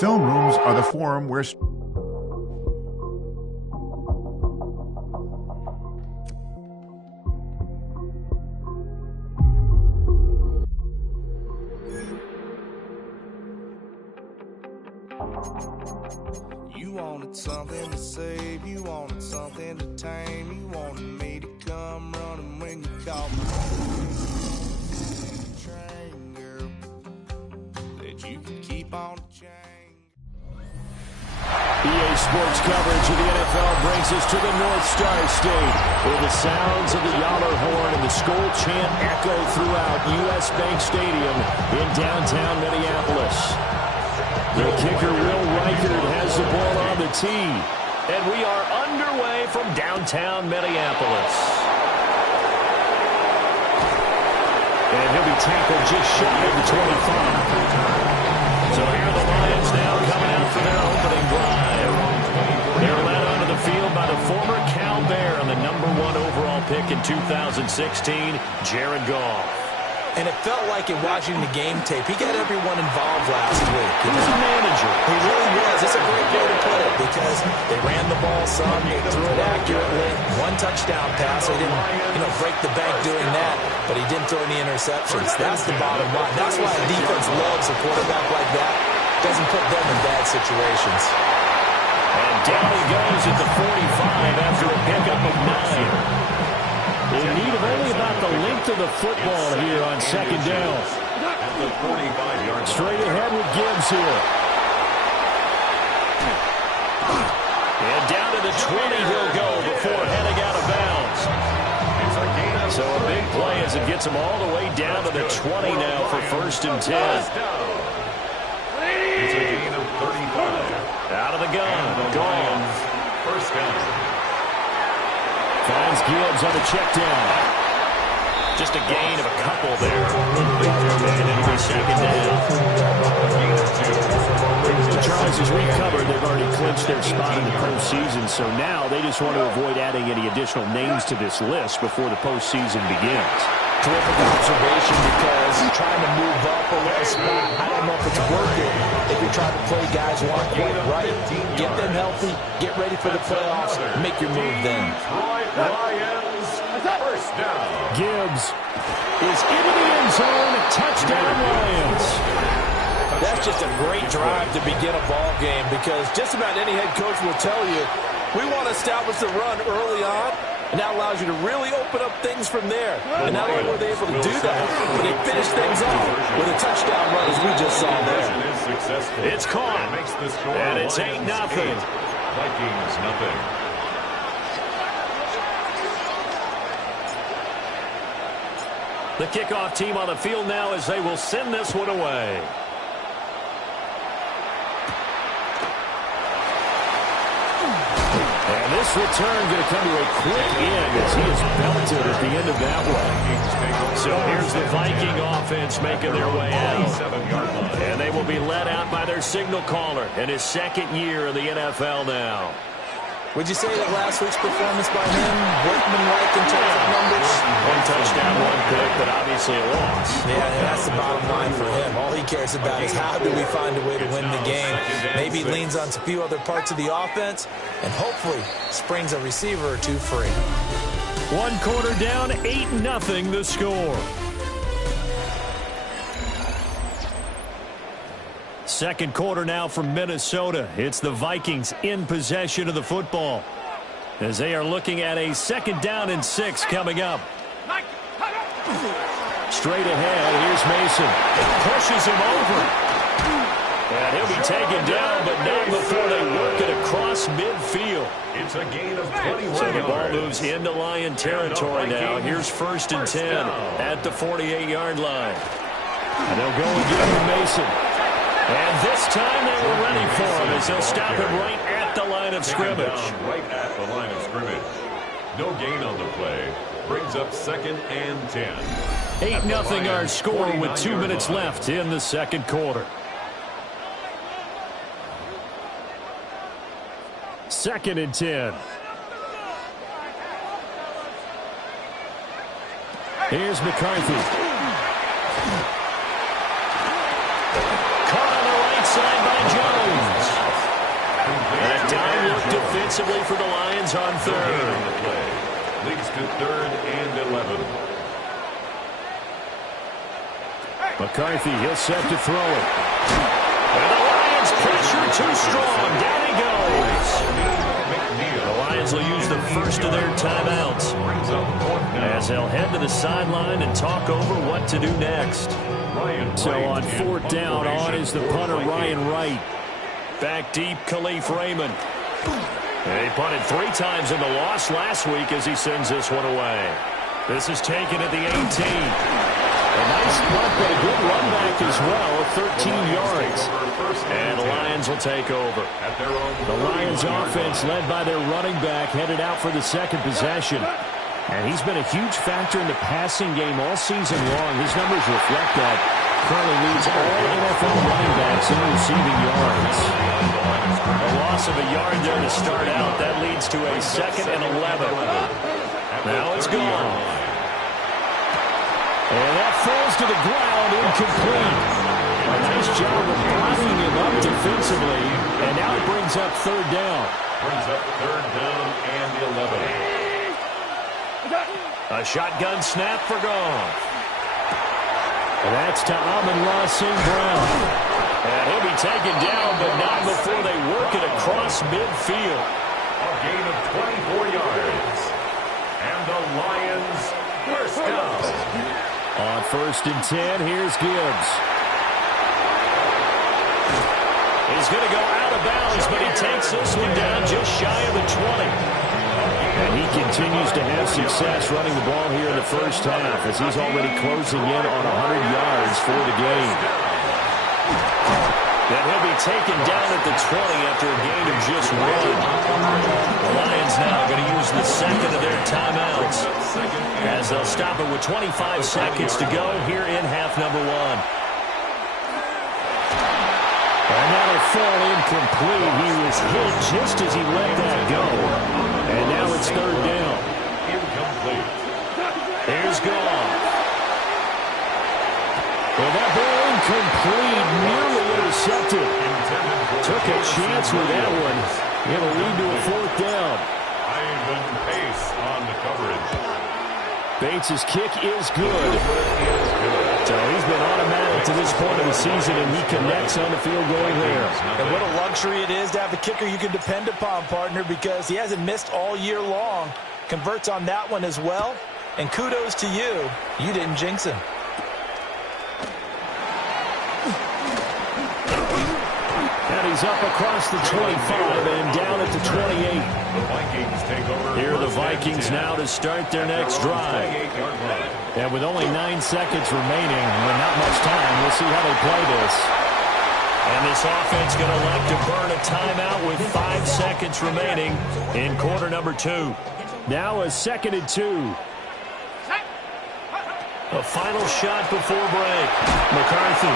Film rooms are the forum where you wanted something to save, you wanted something to tame, you wanted me to come running when you called my train, girl, that you could keep on the chain. EA Sports coverage of the NFL brings us to the North Star State, where the sounds of the Yaller horn and the Skol chant echo throughout U.S. Bank Stadium in downtown Minneapolis. The kicker, Will Reichert, has the ball on the tee, and we are underway from downtown Minneapolis. And he'll be tackled just shy of the 25. So here are the Lions now coming out for their opening drive. They're led onto the field by the former Cal Bear and the #1 overall pick in 2016, Jared Goff. And it felt like in watching the game tape, he got everyone involved last week. He was a manager. He really was. It's a great way to put it because they ran the ball some, they threw it accurately. One touchdown pass. They didn't, break the bank doing that, but he didn't throw any interceptions. That's the bottom line. That's why a defense loves a quarterback like that. Doesn't put them in bad situations. And down he goes at the 45 after a pickup of 9. In need of only about the length of the football here on second down. At the 45-yard line. Straight ahead with Gibbs here. And down to the 20 he'll go before heading out of bounds. So a big play as it gets him all the way down to the 20 now for 1st and 10. It's a gain of 35. Out of the gun. Gone. First down. Finds Gibbs on the check down. Just a gain of a couple there. And into second down. Charles, as we covered, they've already clinched their spot in the postseason, so now they just want to avoid adding any additional names to this list before the postseason begins. Terrific observation because trying to move up a little spot, I don't know if it's working if you're trying to play guys who aren't quite right. Get them healthy, get ready for the playoffs, make your move then. Lions, first down. Gibbs is into the end zone. Touchdown, Lions. That's just a great drive to begin a ball game because just about any head coach will tell you, we want to establish the run early on. And that allows you to really open up things from there. And not only were they able to do that, but they finished things off with a touchdown run, as we just saw there. It's caught. And it's 8-0. Vikings, nothing. The kickoff team on the field now as they will send this one away. And this return going to come to a quick end as he is belted at the end of that one. So here's the Viking offense making their way out. And they will be led out by their signal caller in his second year in the NFL now. Would you say that last week's performance by him, workmanlike in terms of numbers? One touchdown, one pick, but obviously a loss. Yeah, that's the bottom line for him. All he cares about is how do we find a way to win the game. Maybe leans on a few other parts of the offense, and hopefully springs a receiver or two free. 1 quarter down, 8-0 the score. Second quarter now from Minnesota. It's the Vikings in possession of the football as they are looking at a 2nd down and 6 coming up. Straight ahead, here's Mason. Pushes him over. And he'll be taken down, but not before they work it across midfield. It's a gain of 21 So the ball yards. moves into Lion territory now. Here's 1st and 10 at the 48-yard line. And they'll go again with Mason. And this time they were ready for him as they'll stop him right at the line of scrimmage. Right at the line of scrimmage. No gain on the play. Brings up 2nd and 10. 8-0 our score with 2 minutes left in the second quarter. 2nd and 10. Here's McCarthy. Caught on the right side by Jones. defensively for the Lions on No gain third. on the play. Leads to 3rd and 11. McCarthy, he'll set to throw it. And the Lions pressure too strong. Down he goes. The Lions will use the first of their timeouts as they'll head to the sideline and talk over what to do next. So on 4th down, on is the punter Ryan Wright. Back deep, Khalif Raymond. And he punted 3 times in the loss last week as he sends this one away. This is taken at the 18. A nice punt, but a good run back as well, 13 yards. And the Lions will take over. The Lions offense led by their running back headed out for the second possession. And he's been a huge factor in the passing game all season long. His numbers reflect that. Currently leads all NFL running backs in receiving yards. A loss of a yard there to start out. That leads to a 2nd and 11. Now it's gone. And that falls to the ground, incomplete. A nice job of blocking him up defensively. And now it brings up 3rd down. Brings up 3rd down and 11. A shotgun snap for Goff. And that's to Amon-Ra St. Brown. And he'll be taken down, but not before they work it across midfield. A gain of 24 yards. And the Lions first down. On 1st and 10, here's Gibbs. He's going to go out of bounds, but he takes this one down just shy of the 20. And he continues to have success running the ball here in the first half as he's already closing in on 100 yards for the game. Then he'll be taken down at the 20 after a gain of just 1. The Lions now going to use the second of their timeouts as they'll stop it with 25 seconds to go here in half number 1. And that'll fall incomplete. He was hit just as he let that go. And now it's 3rd down. Incomplete. Here's Goff. Well, that ball incomplete, nearly intercepted. Took a chance with that one. It'll lead to a 4th down. Ivan Pace on the coverage. Bates' kick is good. So he's been automatic to this point of the season, and he connects on the field goal there. And what a luxury it is to have a kicker you can depend upon, partner, because he hasn't missed all year long. Converts on that one as well. And kudos to you. You didn't jinx him. And he's up across the 25 and down at the 28. The Vikings take over. Here are the Vikings now to start their next drive. And with only 9 seconds remaining, and not much time, we'll see how they play this. And this offense going to elect to burn a timeout with 5 seconds remaining in quarter number 2. Now a 2nd and 2. A final shot before break. McCarthy.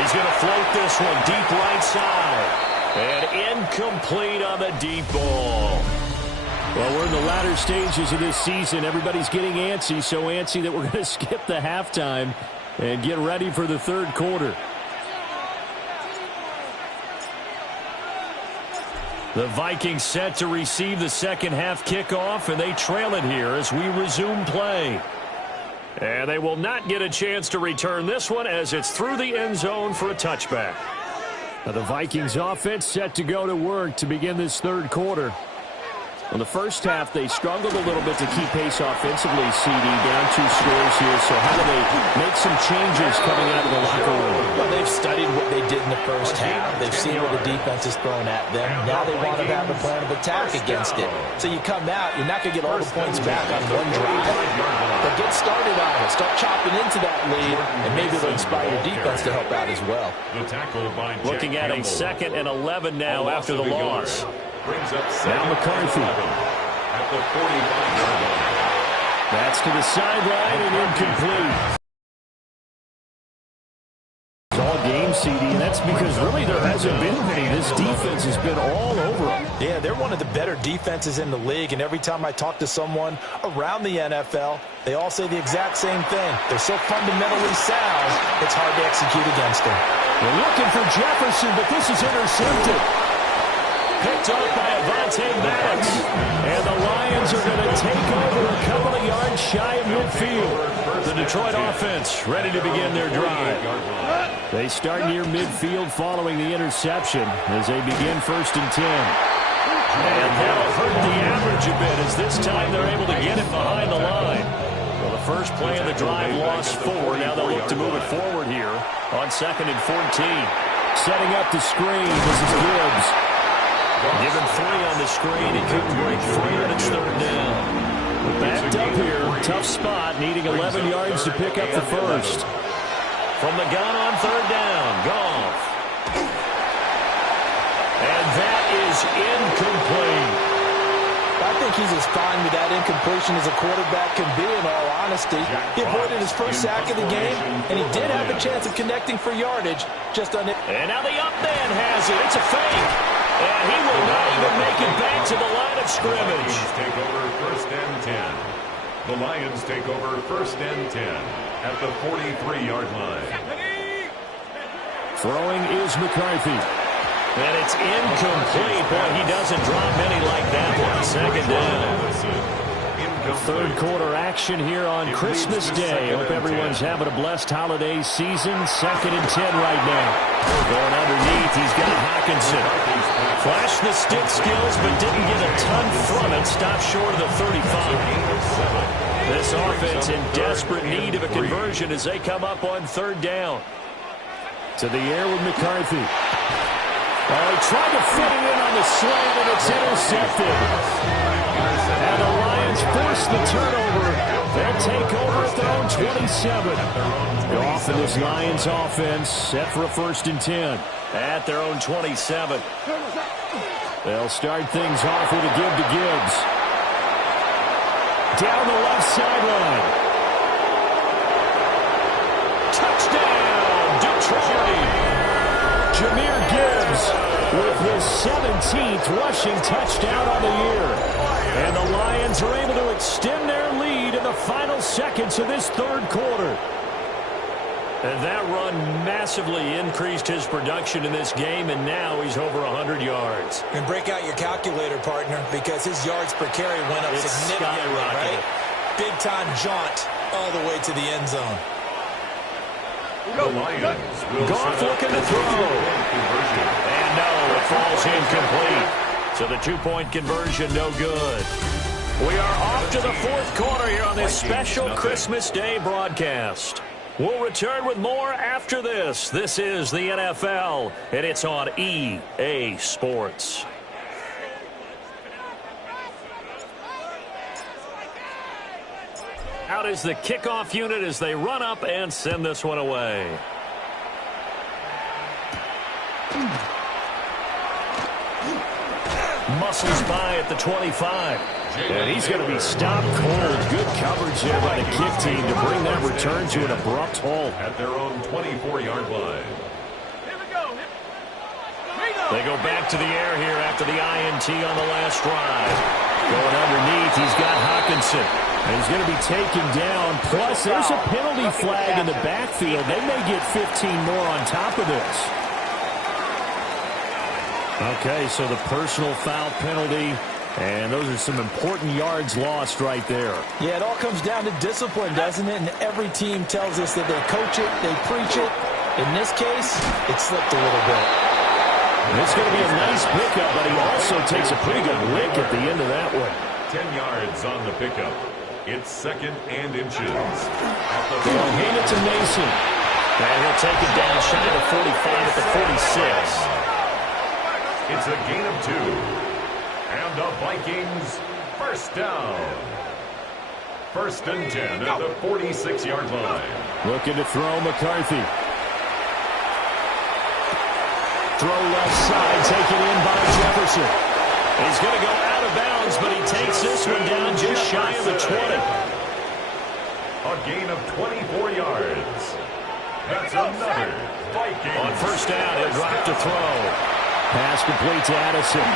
He's going to float this one deep right side. And incomplete on the deep ball. Well, we're in the latter stages of this season. Everybody's getting antsy, so antsy that we're going to skip the halftime and get ready for the 3rd quarter. The Vikings set to receive the second half kickoff, and they trail it here as we resume play. And they will not get a chance to return this one as it's through the end zone for a touchback. Now the Vikings offense set to go to work to begin this 3rd quarter. In the first half, they struggled a little bit to keep pace offensively, CD, down 2 scores here. So how do they make some changes coming out of the locker room? Well, they've studied what they did in the first half. They've seen what the defense is throwing at them. Now they want to have a plan of attack against it. So you come out, you're not going to get all the points back on one drive, but get started on it. Start chopping into that lead, and maybe it'll inspire your defense to help out as well. Looking at a 2nd and 11 now after the loss. Now McCarthy. At the 45-yard line. That's to the sideline and incomplete. It's all game, CD, and that's because really there hasn't been many. This defense has been all over them. Yeah, they're one of the better defenses in the league, and every time I talk to someone around the NFL, they all say the exact same thing. They're so fundamentally sound, it's hard to execute against them. They're looking for Jefferson, but this is intercepted. Picked up by Avonte Maddox. shy of midfield. The Detroit offense ready to begin their drive. They start near midfield following the interception as they begin 1st and 10. And that'll hurt the average a bit as this time they're able to get it behind the line. Well, the first play of the drive lost 4. Now they'll look to move it forward here on 2nd and 14. Setting up the screen. This is Gibbs. Given 3 on the screen. He couldn't break free, and it's 3rd down. Backed up here. Tough spot. Needing 11 yards to pick up the first. From the gun on 3rd down. Goff. And that is incomplete. I think he's as fine with that incompletion as a quarterback can be, in all honesty. He avoided his first sack of the game, and he did have a chance of connecting for yardage. And now the up man has it. It's a fake. And he will not even make it back to the line of scrimmage. Take over 1st and 10. The Lions take over 1st and 10 at the 43-yard line. Throwing is McCarthy. And it's incomplete. Boy, he doesn't drop many like that one. 2nd down. 3rd quarter action here on Christmas Day. Hope everyone's having a blessed holiday season. 2nd and 10 right now. Going underneath, he's got Hawkinson. Flashed the stick skills, but didn't get a ton from it. Stopped short of the 35. This offense in desperate need of a conversion as they come up on 3rd down. To the air with McCarthy. Oh, he tried to fit it in on the slant, and it's intercepted. And the Lions force the turnover. They'll take over at their own 27. Goff and this Lions offense set for a 1st and 10 at their own 27. They'll start things off with a give to Gibbs. Down the left sideline. Touchdown, Detroit. Jahmyr Gibbs with his 17th rushing touchdown on the year. And the Lions are able to extend their lead in the final seconds of this 3rd quarter. And that run massively increased his production in this game, and now he's over 100 yards. And break out your calculator, partner, because his yards per carry went up significantly, right? Big-time jaunt all the way to the end zone. The Lions will Goff looking to throw. And no, it falls incomplete. So the 2-point conversion, no good. We are off to the 4th quarter here on this special Christmas Day broadcast. We'll return with more after this. This is the NFL, and it's on EA Sports. Out is the kickoff unit as they run up and send this one away. Muscles by at the 25. And he's going to be stopped cold. Good coverage there by the kick team to bring that return to an abrupt halt. At their own 24-yard line. They go back to the air here after the INT on the last drive. Going underneath, he's got Hawkinson. And he's going to be taken down. Plus, there's a penalty flag in the backfield. They may get 15 more on top of this. Okay, so the personal foul penalty. And those are some important yards lost right there. Yeah, it all comes down to discipline, doesn't it? And every team tells us that they coach it, they preach it. In this case, it slipped a little bit. It's going to be a nice pickup, but he also takes a pretty good lick at the end of that one. 10 yards on the pickup. It's 2nd and inches. They'll hand it to Mason. And he'll take it down shy of 45 at the 46. It's a gain of 2. And the Vikings, 1st down. 1st and 10 at the 46-yard line. Looking to throw McCarthy. Throw left side, taken in by Jefferson. He's going to go out of bounds, but he takes this one down just shy of the 20. A gain of 24 yards. That's another Viking. On 1st down, he'll drop to throw. Pass complete to Addison.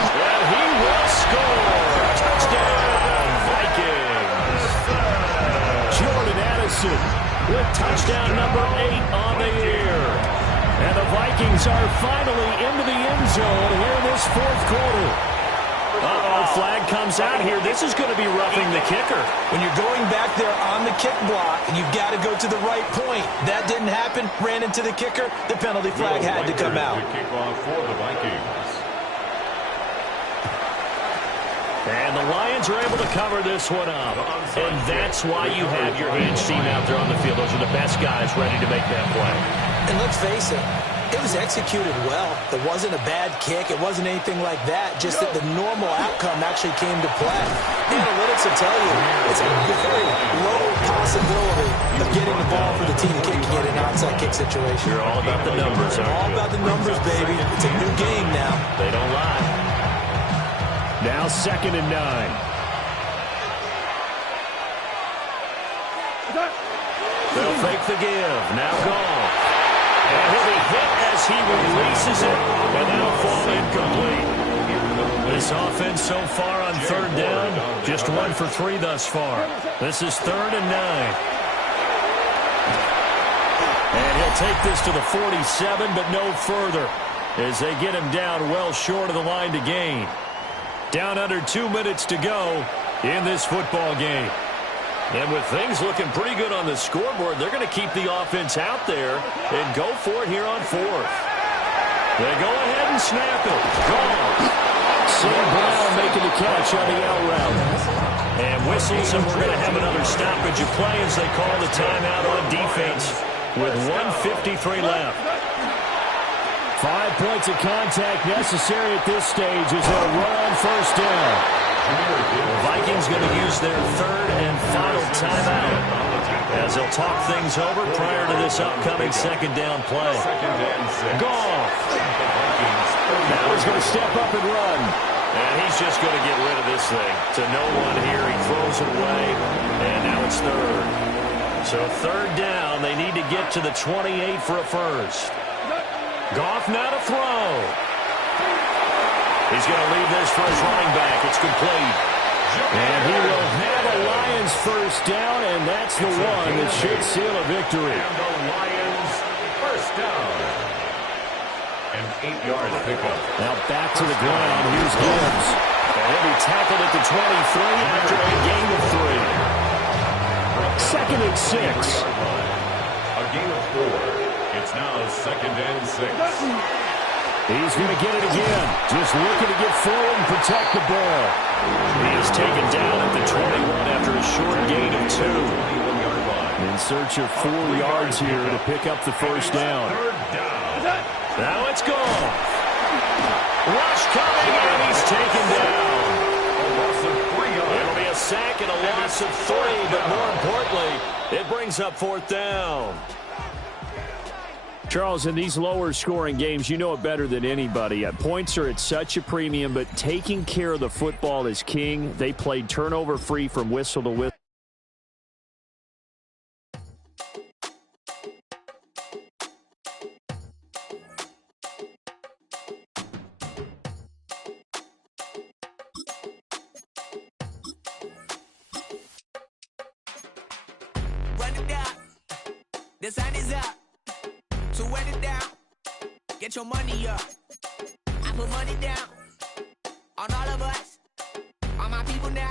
And he will score. Touchdown, Vikings. Jordan Addison with touchdown number 8 on the year. And the Vikings are finally into the end zone here in this 4th quarter. flag comes out here. This is going to be roughing the kicker. When you're going back there on the kick block, you've got to go to the right point. That didn't happen. Ran into the kicker. The penalty flag had to come out. Kick off for the Vikings. And the Lions are able to cover this one up. And that's why you have your hands team out there on the field. Those are the best guys ready to make that play. And let's face it, it was executed well. It wasn't a bad kick. It wasn't anything like that. Just that the normal outcome actually came to play. The analytics will tell you it's a very low possibility of getting the ball for the team kicking it in an outside kick situation. You're all about the numbers, aren't you? All about the numbers, baby. It's a new game now. They don't lie. Now 2nd and 9. They'll fake the give. Now Goff. And he'll be hit as he releases it, and that'll fall incomplete. This offense so far on 3rd down, just 1 for 3 thus far. This is 3rd and 9. And he'll take this to the 47, but no further, as they get him down well short of the line to gain. Down under 2 minutes to go in this football game. And with things looking pretty good on the scoreboard, they're going to keep the offense out there and go for it here on 4th. They go ahead and snap it. Gone. St. Brown making the catch on the out route. And whistles, and we're going to have another stoppage of play as they call the timeout on defense with 1:53 left. 5 points of contact necessary at this stage as they'll run on 1st down. The Vikings going to use their 3rd and final timeout as they'll talk things over prior to this upcoming 2nd down play. Goff. Now he's going to step up and run. And he's just going to get rid of this thing. To no one here. He throws it away. And now it's 3rd. So 3rd down. They need to get to the 28 for a first. Goff now to throw. He's going to leave this for his running back. It's complete. And he will have a Lions 1st down, and that's the one that should seal a victory. And the Lions 1st down. An 8-yard pickup. Now back to the ground. Here's Gibbs. And he'll be tackled at the 23 after a gain of 3. 2nd and 6. A gain of 4. It's now 2nd and 6. He's going to get it again. Just looking to get forward and protect the ball. He is taken down at the 21 after a short gain of 2. In search of 4 yards here to pick up the 1st down. Now it's gone. Rush coming, and he's taken down. It'll be a sack and a loss of 3, but more importantly, it brings up 4th down. Charles, in these lower-scoring games, you know it better than anybody. Points are at such a premium, but taking care of the football is king. They played turnover-free from whistle to whistle. Run it down. The sun is up. So run it down. Get your money up. I put money down on all of us, on my people now,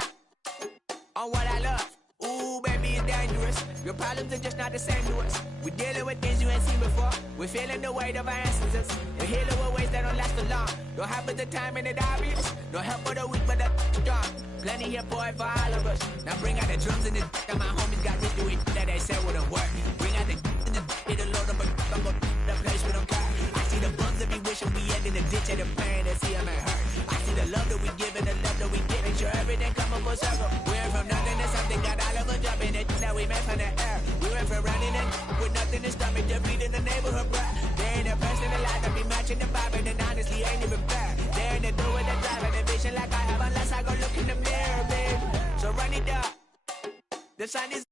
on what I love. Ooh, baby, it's dangerous. Your problems are just not the same to us. We're dealing with things you ain't seen before. We're feeling the weight of our ancestors. We're healing with ways that don't last so long. Don't happen the time and it obvious. No help for the weak, but the strong. Plenty here, boy, for all of us. Now bring out the drums and the and my homies got rich doing that they said wouldn't work. Bring out the and the it'll load up a I'm gonna the place we don't care. I see the bums that be wishing we end in the ditch and the pain that see them ain't hurt. I see the love that we give and the love that we get. Make sure everything come up full circle. We went from nothing to something, got all of us dropping it that we made from the air. We went from running in with nothing to stop me, defeat in the neighborhood, bruh. There ain't a person alive that be matching the vibe, and honestly ain't even fair. There ain't a door with a drive and a vision like I have unless I go look in the mirror, babe. So run it up. The sun is